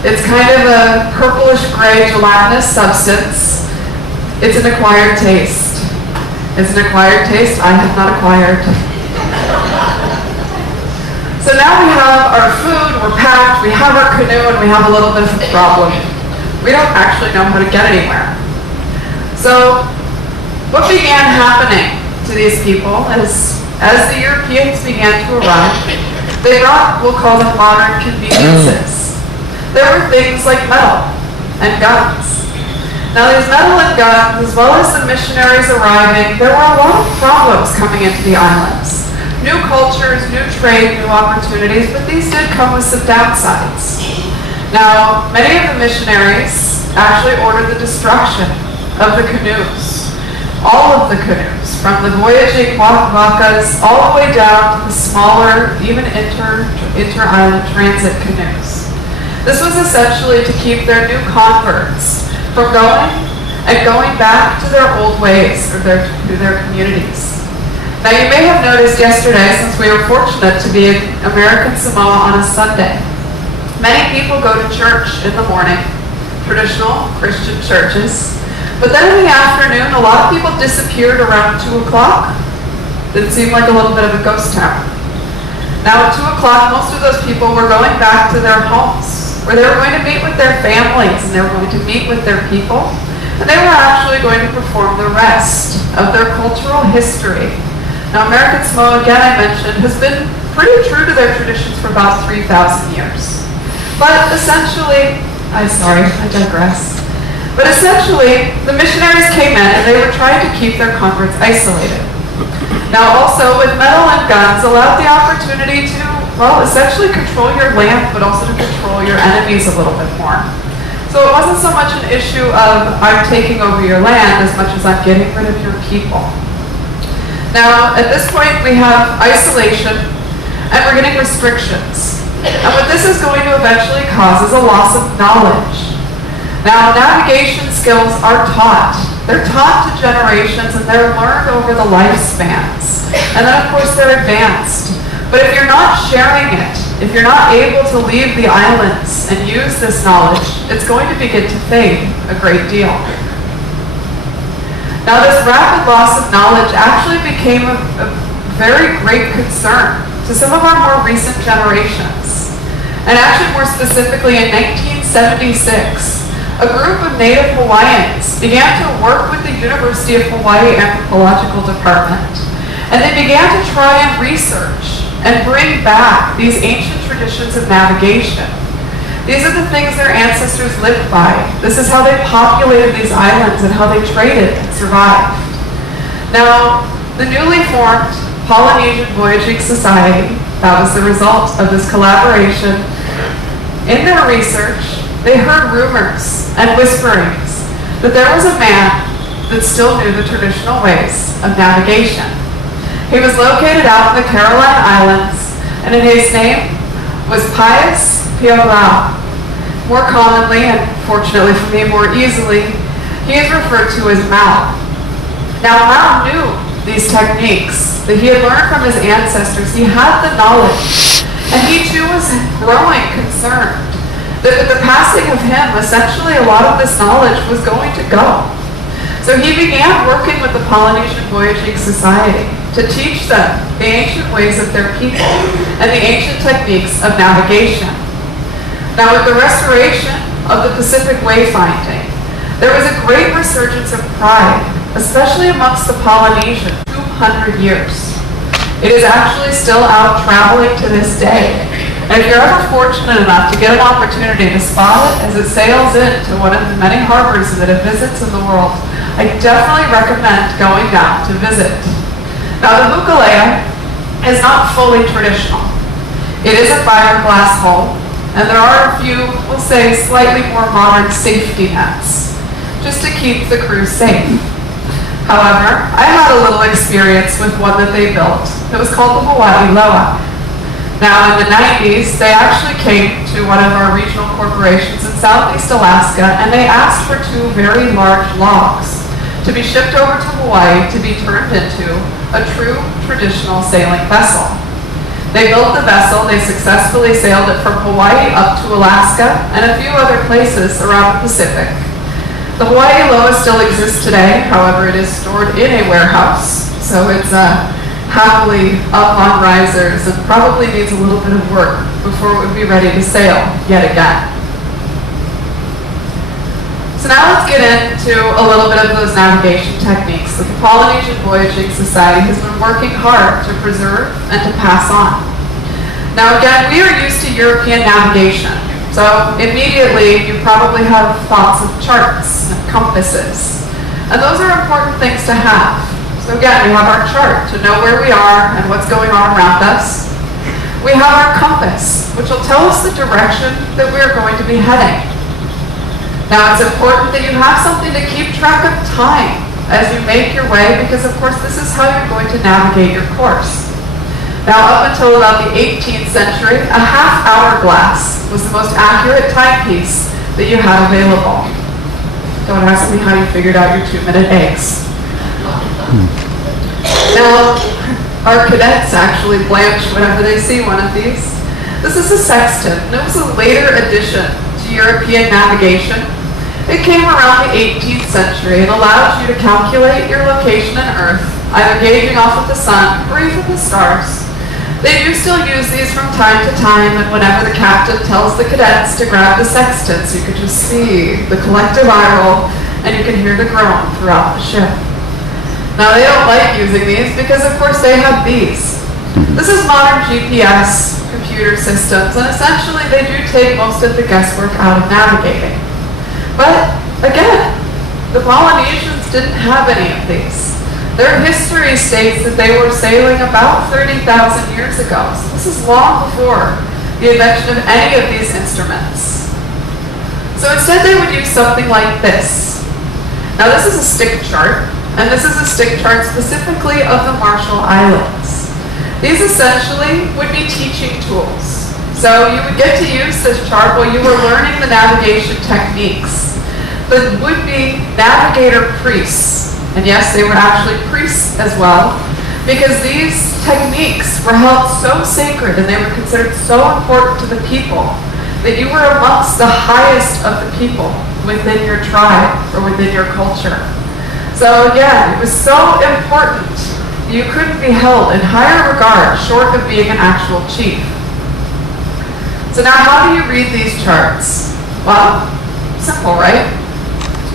It's kind of a purplish gray gelatinous substance. It's an acquired taste. It's an acquired taste I have not acquired. So now we have our food, we're packed, we have our canoe, and we have a little bit of a problem. We don't actually know how to get anywhere. So what began happening to these people is, as the Europeans began to arrive, they brought, we'll call them modern conveniences. There were things like metal and guns. Now these metal and guns, as well as the missionaries arriving, there were a lot of problems coming into the islands. New cultures, new trade, new opportunities, but these did come with some downsides. Now, many of the missionaries actually ordered the destruction of the canoes. all of the canoes, from the voyaging wacas all the way down to the smaller, even inter-island transit canoes. This was essentially to keep their new converts from going back to their old ways or to their communities. Now you may have noticed yesterday, since we were fortunate to be in American Samoa on a Sunday, many people go to church in the morning, traditional Christian churches, but then in the afternoon, a lot of people disappeared around 2 o'clock. It seemed like a little bit of a ghost town. Now at 2 o'clock, most of those people were going back to their homes, where they were going to meet with their families, and they were going to meet with their people, and they were actually going to perform the rest of their cultural history. Now American Samoa, again I mentioned, has been pretty true to their traditions for about 3,000 years. But essentially, I digress. But essentially, the missionaries came in and they were trying to keep their converts isolated. Now also, with metal and guns, allowed the opportunity to, well, essentially control your land, but also to control your enemies a little bit more. So it wasn't so much an issue of I'm taking over your land as much as I'm getting rid of your people. Now, at this point, we have isolation and we're getting restrictions. And what this is going to eventually cause is a loss of knowledge. Now, navigation skills are taught. They're taught to generations and they're learned over the lifespans. And then, of course, they're advanced. But if you're not sharing it, if you're not able to leave the islands and use this knowledge, it's going to begin to fade a great deal. Now, this rapid loss of knowledge actually became a very great concern to some of our more recent generations. And actually, more specifically, in 1976, a group of Native Hawaiians began to work with the University of Hawaii Anthropological Department. And they began to try and research and bring back these ancient traditions of navigation. These are the things their ancestors lived by. This is how they populated these islands and how they traded and survived. Now, the newly formed Polynesian Voyaging Society, that was the result of this collaboration. In their research, they heard rumors and whisperings that there was a man that still knew the traditional ways of navigation. He was located out in the Caroline Islands, and his name was Pius Piolau. More commonly, and fortunately for me more easily, he is referred to as Mau. Now, Mau knew these techniques that he had learned from his ancestors. He had the knowledge, and he too was growing concerned that with the passing of him, essentially a lot of this knowledge was going to go. So he began working with the Polynesian Voyaging Society to teach them the ancient ways of their people and the ancient techniques of navigation. Now, with the restoration of the Pacific wayfinding, there was a great resurgence of pride, especially amongst the Polynesians, 200 years. It is actually still out traveling to this day. And if you're ever fortunate enough to get an opportunity to spot it as it sails into one of the many harbors that it visits in the world, I definitely recommend going down to visit. Now, the Hokulea is not fully traditional. It is a fiberglass hull, and there are a few, we'll say, slightly more modern safety nets, just to keep the crew safe. However, I had a little experience with one that they built. It was called the Hawaii Loa. Now, in the 90s, they actually came to one of our regional corporations in Southeast Alaska, and they asked for 2 very large logs to be shipped over to Hawaii to be turned into a true traditional sailing vessel. They built the vessel, they successfully sailed it from Hawaii up to Alaska and a few other places around the Pacific. The Hawaii Loa still exists today, however, it is stored in a warehouse, so it's happily up on risers and probably needs a little bit of work before it would be ready to sail yet again. So now let's get into a little bit of those navigation techniques that the Polynesian Voyaging Society has been working hard to preserve and to pass on. Now again, we are used to European navigation, so immediately you probably have thoughts of charts and compasses, and those are important things to have. So again, we have our chart to know where we are and what's going on around us. We have our compass, which will tell us the direction that we're going to be heading. Now, it's important that you have something to keep track of time. as you make your way, because of course this is how you're going to navigate your course. Now, up until about the 18th century, a half hourglass was the most accurate timepiece that you had available. Don't ask me how you figured out your 2-minute eggs. Now, our cadets actually blanch whenever they see one of these. This is a sextant, and it was a later addition to European navigation. It came around the 18th century and allows you to calculate your location on Earth, either gauging off of the sun or even the stars. They do still use these from time to time, and whenever the captain tells the cadets to grab the sextants, you could just see the collective eye roll, and you can hear the groan throughout the ship. Now, they don't like using these because, of course, they have these. This is modern GPS computer systems, and essentially they do take most of the guesswork out of navigating. But, again, the Polynesians didn't have any of these. Their history states that they were sailing about 30,000 years ago. So this is long before the invention of any of these instruments. So instead they would use something like this. Now this is a stick chart, and this is a stick chart specifically of the Marshall Islands. These essentially would be teaching tools. So you would get to use this chart while you were learning the navigation techniques. The would-be navigator priests, and yes, they were actually priests as well, because these techniques were held so sacred and they were considered so important to the people that you were amongst the highest of the people within your tribe or within your culture. So again, it was so important you couldn't be held in higher regard short of being an actual chief. So now how do you read these charts? Well, simple, right?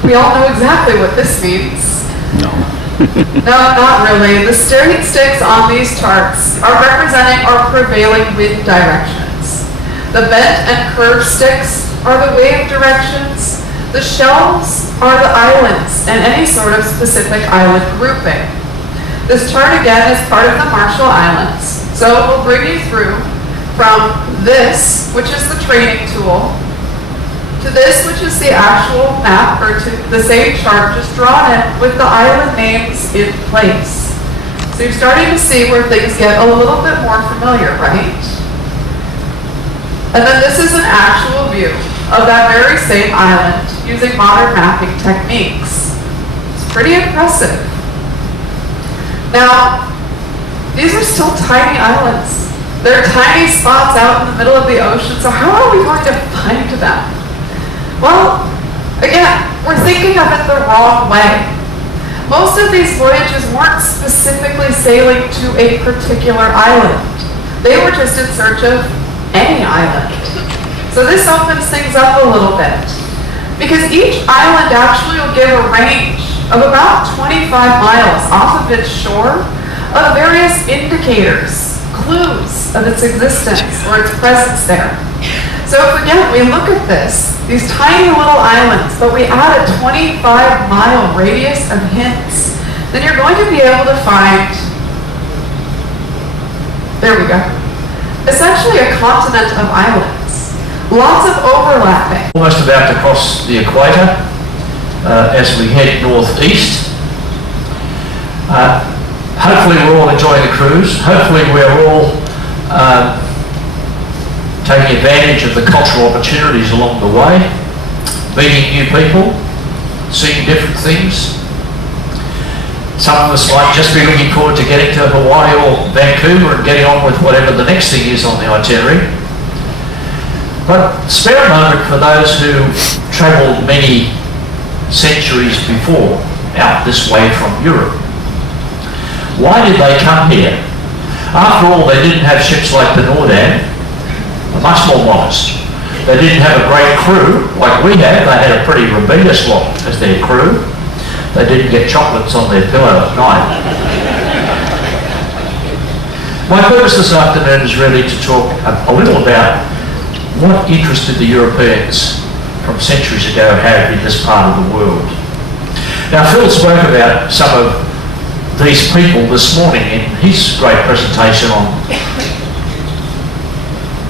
We all know exactly what this means. No. No, not really. The steering sticks on these charts are representing our prevailing wind directions. The bent and curved sticks are the wave directions. The shells are the islands and any sort of specific island grouping. This chart again is part of the Marshall Islands, so it will bring you through from this, which is the training tool, to this, which is the actual map, or to the same chart, just drawn in with the island names in place. So you're starting to see where things get a little bit more familiar, right? And then this is an actual view of that very same island using modern mapping techniques. It's pretty impressive. Now, these are still tiny islands. They're tiny spots out in the middle of the ocean, so how are we going to find them? Well, again, we're thinking of it the wrong way. Most of these voyages weren't specifically sailing to a particular island. They were just in search of any island. So this opens things up a little bit, because each island actually will give a range of about 25 miles off of its shore of various indicators, clues of its existence or its presence there. So if again we look at this, these tiny little islands, but we add a 25-mile radius of hints, then you're going to be able to find, there we go, essentially a continent of islands. Lots of overlapping. Almost about to cross the equator as we head northeast. Hopefully we're all enjoying the cruise. Hopefully we're all taking advantage of the cultural opportunities along the way, meeting new people, seeing different things. Some of us might just be looking forward to getting to Hawaii or Vancouver and getting on with whatever the next thing is on the itinerary. But spare a moment for those who travelled many centuries before out this way from Europe. Why did they come here? After all, they didn't have ships like the Nordam, much more modest. They didn't have a great crew like we have. They had a pretty rebellious lot as their crew. They didn't get chocolates on their pillow at night. My purpose this afternoon is really to talk a little about what interested the Europeans from centuries ago have in this part of the world. Now, Phil spoke about some of these people this morning in his great presentation on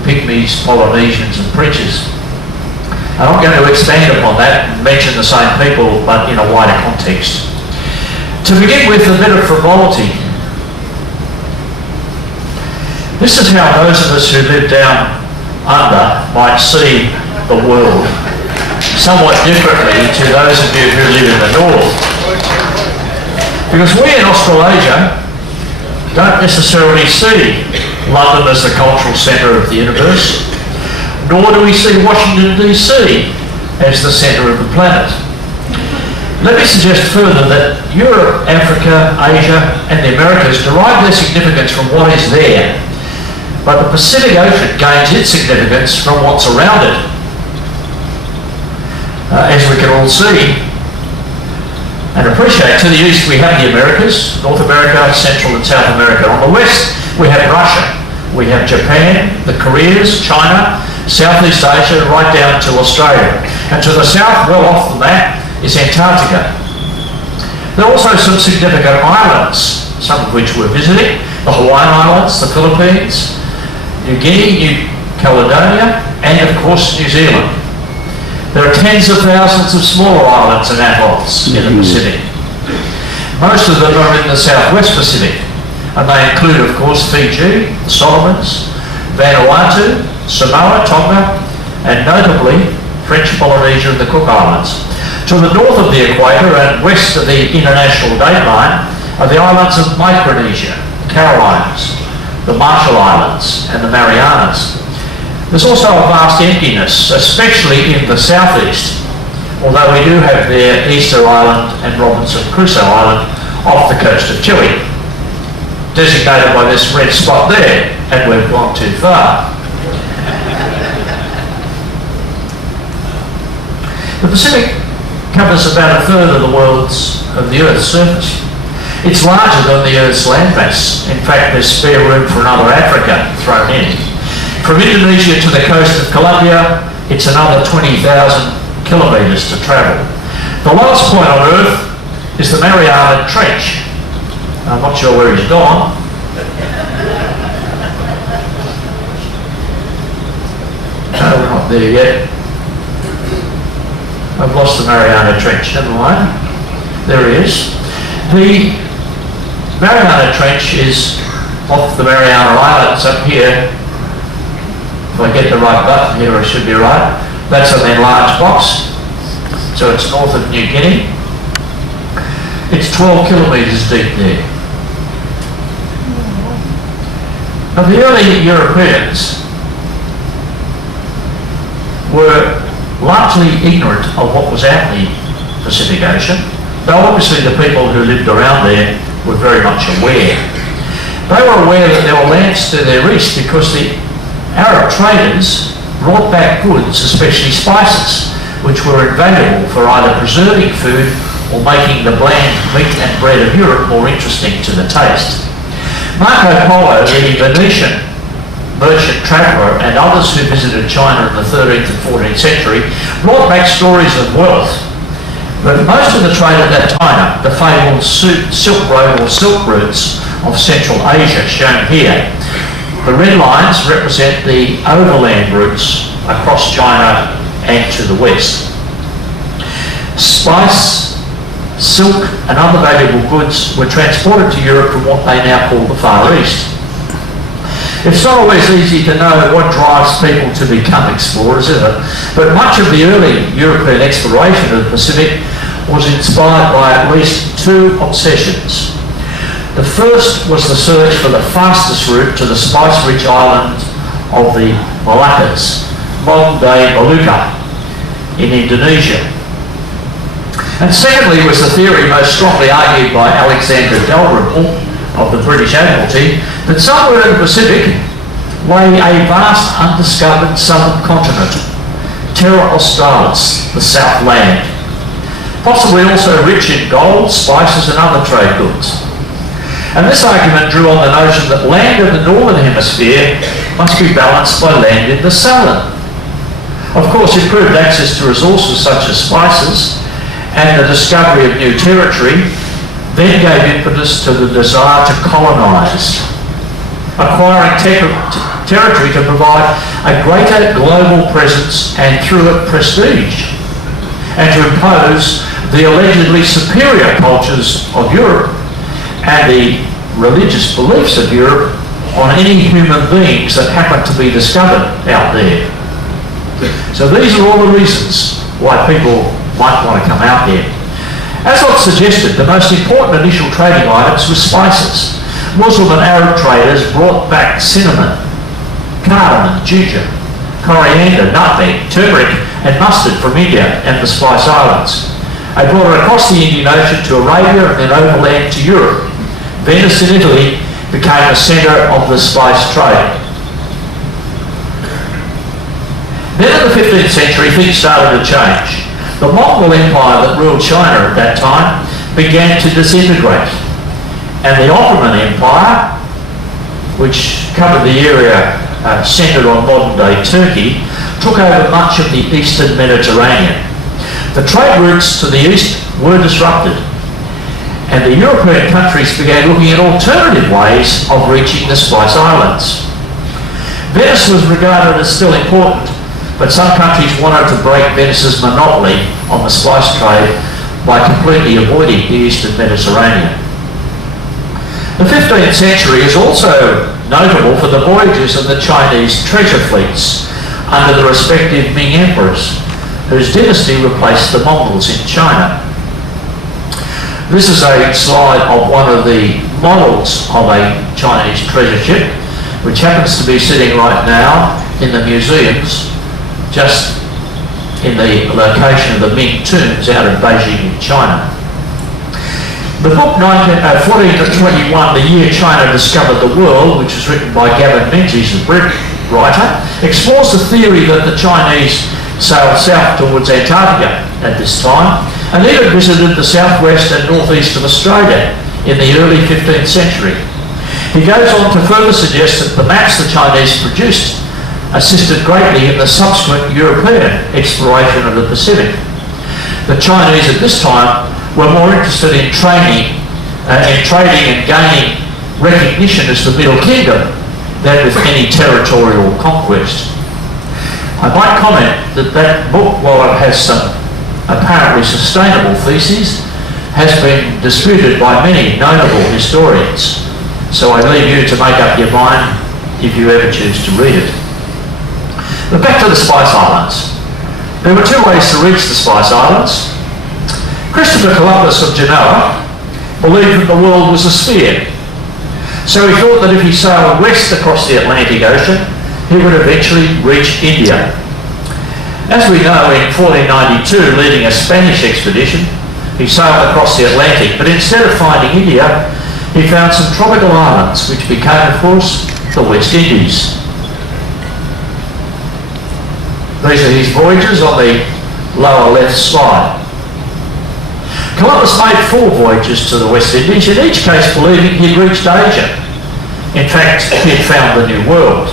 Pygmies, Polynesians and preachers. And I'm going to expand upon that and mention the same people but in a wider context. To begin with, a bit of frivolity. This is how those of us who live down under might see the world, somewhat differently to those of you who live in the north. Because we in Australasia don't necessarily see London as the cultural centre of the universe, nor do we see Washington DC as the centre of the planet. Let me suggest further that Europe, Africa, Asia and the Americas derive their significance from what is there, but the Pacific Ocean gains its significance from what's around it. As we can all see and appreciate, to the east we have the Americas, North America, Central and South America. On the west we have Russia, we have Japan, the Koreas, China, Southeast Asia, right down to Australia. And to the south, well off the map, is Antarctica. There are also some significant islands, some of which we're visiting: the Hawaiian Islands, the Philippines, New Guinea, New Caledonia, and of course New Zealand. There are tens of thousands of smaller islands and atolls in the Pacific. Most of them are in the Southwest Pacific, and they include, of course, Fiji, the Solomons, Vanuatu, Samoa, Tonga, and notably French Polynesia and the Cook Islands. To the north of the equator and west of the international date line are the islands of Micronesia, the Carolinas, the Marshall Islands and the Marianas. There's also a vast emptiness, especially in the southeast, although we do have there Easter Island and Robinson Crusoe Island off the coast of Chile, designated by this red spot there, and we've gone too far. The Pacific covers about a third of the Earth's surface. It's larger than the Earth's landmass. In fact, there's spare room for another Africa thrown in. From Indonesia to the coast of Colombia, it's another 20,000 kilometres to travel. The lowest point on Earth is the Mariana Trench. I'm not sure where he's gone. No, we're not there yet. I've lost the Mariana Trench, never mind. There he is. The Mariana Trench is off the Mariana Islands up here. If I get the right button here, I should be right. That's an enlarged box. So it's north of New Guinea. It's 12 kilometres deep there. Now the early Europeans were largely ignorant of what was out in the Pacific Ocean, though obviously the people who lived around there were very much aware. They were aware that there were lands to their east because the Arab traders brought back goods, especially spices, which were invaluable for either preserving food or making the bland meat and bread of Europe more interesting to the taste. Marco Polo, the Venetian merchant traveller, and others who visited China in the 13th and 14th century brought back stories of wealth. But most of the trade at that time, the fabled Silk Road or silk routes of Central Asia, shown here. The red lines represent the overland routes across China and to the west. Spice, silk and other valuable goods were transported to Europe from what they now call the Far East. It's not always easy to know what drives people to become explorers, is it? But much of the early European exploration of the Pacific was inspired by at least two obsessions. The first was the search for the fastest route to the spice-rich island of the Moluccas, modern-day Maluka, in Indonesia. And secondly was the theory most strongly argued by Alexander Dalrymple of the British Admiralty, that somewhere in the Pacific lay a vast undiscovered southern continent, Terra Australis, the South Land, possibly also rich in gold, spices and other trade goods. And this argument drew on the notion that land in the northern hemisphere must be balanced by land in the southern. Of course, improved access to resources such as spices and the discovery of new territory then gave impetus to the desire to colonise, acquiring territory to provide a greater global presence and through it prestige, and to impose the allegedly superior cultures of Europe and the religious beliefs of Europe on any human beings that happen to be discovered out there. So these are all the reasons why people might want to come out here. As I've suggested, the most important initial trading items were spices. Muslim and Arab traders brought back cinnamon, cardamom, ginger, coriander, nutmeg, turmeric and mustard from India and the Spice Islands. They brought it across the Indian Ocean to Arabia and then overland to Europe. Venice in Italy became a centre of the spice trade. Then in the 15th century things started to change. The Mongol Empire that ruled China at that time began to disintegrate, and the Ottoman Empire, which covered the area centred on modern-day Turkey, took over much of the eastern Mediterranean. The trade routes to the east were disrupted, and the European countries began looking at alternative ways of reaching the Spice Islands. Venice was regarded as still important, but some countries wanted to break Venice's monopoly on the spice trade by completely avoiding the eastern Mediterranean. The 15th century is also notable for the voyages of the Chinese treasure fleets under the respective Ming emperors, whose dynasty replaced the Mongols in China. This is a slide of one of the models of a Chinese treasure ship, which happens to be sitting right now in the museums, just in the location of the Ming tombs out in Beijing in China. The book 1421, The Year China Discovered the World, which was written by Gavin Menzies, a Brit writer, explores the theory that the Chinese sailed south towards Antarctica at this time and even visited the southwest and northeast of Australia in the early 15th century. He goes on to further suggest that the maps the Chinese produced assisted greatly in the subsequent European exploration of the Pacific. The Chinese at this time were more interested in trading and gaining recognition as the Middle Kingdom than with any territorial conquest. I might comment that that book, while it has some apparently sustainable theses, has been disputed by many notable historians. So I leave you to make up your mind if you ever choose to read it. But back to the Spice Islands. There were two ways to reach the Spice Islands. Christopher Columbus of Genoa believed that the world was a sphere. So he thought that if he sailed west across the Atlantic Ocean, he would eventually reach India. As we know, in 1492, leading a Spanish expedition, he sailed across the Atlantic, but instead of finding India, he found some tropical islands, which became, of course, the West Indies. These are his voyages on the lower left slide. Columbus made 4 voyages to the West Indies, in each case believing he'd reached Asia. In fact, he'd found the New World.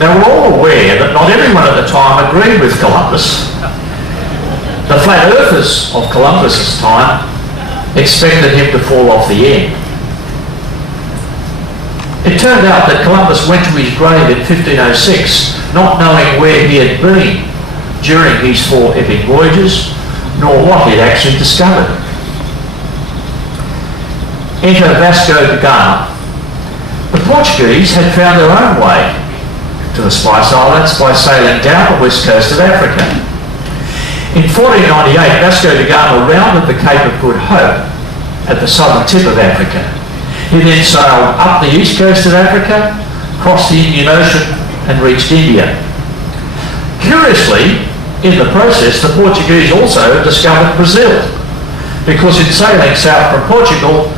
Now, we're all aware that not everyone at the time agreed with Columbus. The flat earthers of Columbus's time expected him to fall off the end. It turned out that Columbus went to his grave in 1506, not knowing where he had been during his 4 epic voyages, nor what he'd actually discovered. Enter Vasco da Gama. The Portuguese had found their own way to the Spice Islands by sailing down the west coast of Africa. In 1498, Vasco da Gama rounded the Cape of Good Hope at the southern tip of Africa. He then sailed up the east coast of Africa, crossed the Indian Ocean and reached India. Curiously, in the process, the Portuguese also discovered Brazil, because in sailing south from Portugal,